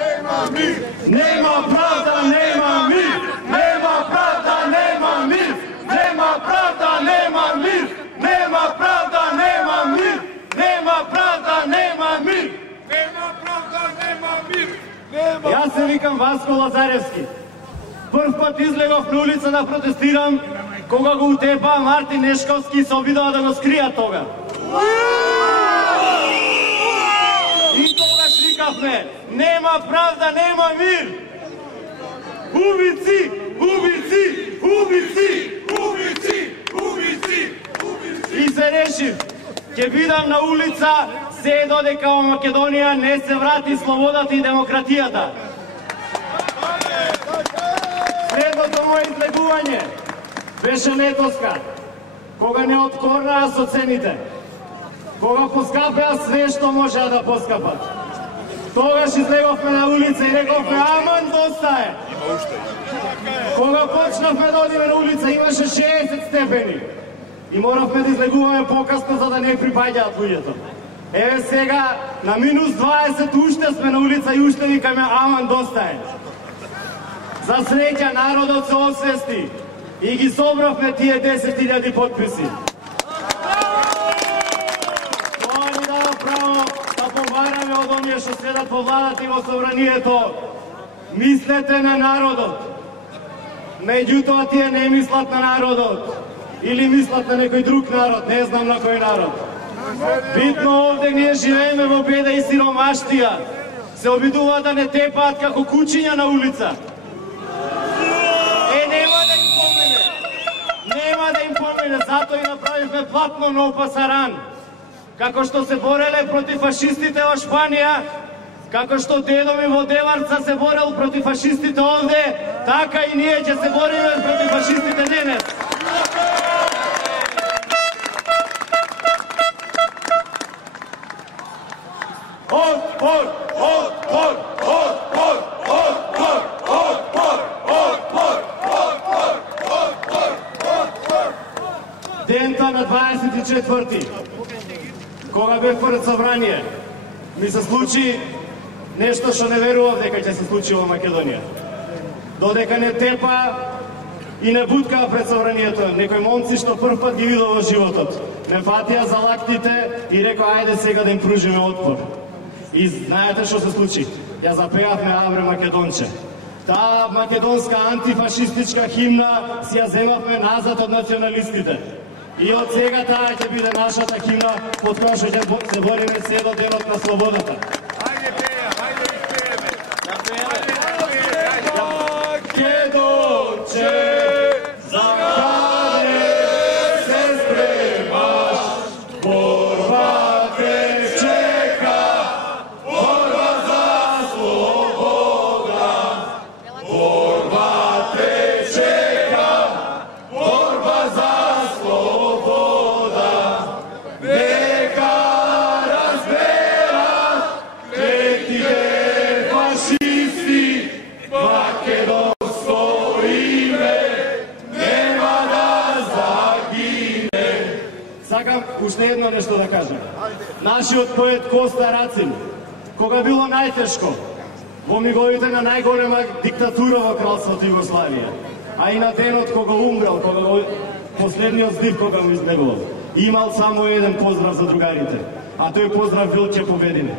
nema mir! Nema pravda, nema mir! Nema pravda, nema mir! Nema pravda, nema mir! Nema pravda, nema mir! Nema pravda, nema mir! Nema pravda, nema mir! Јас се викам Васко Лазаревски. Прв пат излегов на улица да протестирам кога го утепа Мартин Нешковски и се обидува да го скријат тога. И тогаш викавме, нема правда, нема мир! Убици, убици, убици, убици, убици, убици! И се решив, ќе бидам на улица се додека во Македонија не се врати слободата и демократијата. Следното моје излегување беше летоска, кога не откорнаа со цените, кога поскапеа све што можеа да поскапат. Тогаш излеговме на улица и рековме, аман доста е. Кога почнавме да одиме на улица имаше 60 степени и моравме да излегуваме покасно за да не припаѓаат луѓето. Еве сега на минус 20 уште сме на улица и уште викаме аман доста е. За среќа народот се освести и ги собравме тие 10.000 подписи. Тоа ни дава право да побараме од оние што седат во владата и во собранието. Мислете на народот. Меѓутоа тие не мислат на народот. Или мислат на некој друг народ, не знам на кој народ. Битно овде ние живееме во беда и сиромаштија. Се обидуваат да не тепаат како кучиња на улица. Нема да им помине, затоа и направивме платно нов пасаран. Како што се бореле против фашистите во Шпанија, како што дедо ми во Деварца се борел против фашистите овде, така и ние ќе се бориме против фашистите денес. Отпор, отпор, отпор, отпор, отпор, отпор, отпор, отпор, отпор. Дента на 24-ти, кога бев пред собрание, ми се случи нешто што не верував дека ќе се случи во Македонија. Додека не тепа и не буткаа пред собранието, некои момци што прв пат ги видов во животот, ме фатија за лактите и рекоа ајде сега да им пружиме отпор. И знаете што се случи? Ја запеавме Авре Македонче. Таа македонска антифашистичка химна си ја земавме назад од националистите. И од сега таа ќе биде нашата химна под која што ќе се бориме се до денот на слободата. Ајде пеја, ајде испееме. Да пееме. Македонче, за каде се спремаш? Борба те чека, борба за слобода. Борба те чека, борба за слобода. Нека разберат третите фашисти, македонско име нема да загине. Сакам уште едно нешто да кажам. Нашиот поет Коста Рацин, кога било најтешко, во миговите на најголема диктатура во кралството Југославија, а и на денот кога умрел, кога последниот здив кога му излегувал, имал само еден поздрав за другарите, а тој поздрав бил ќе победиме.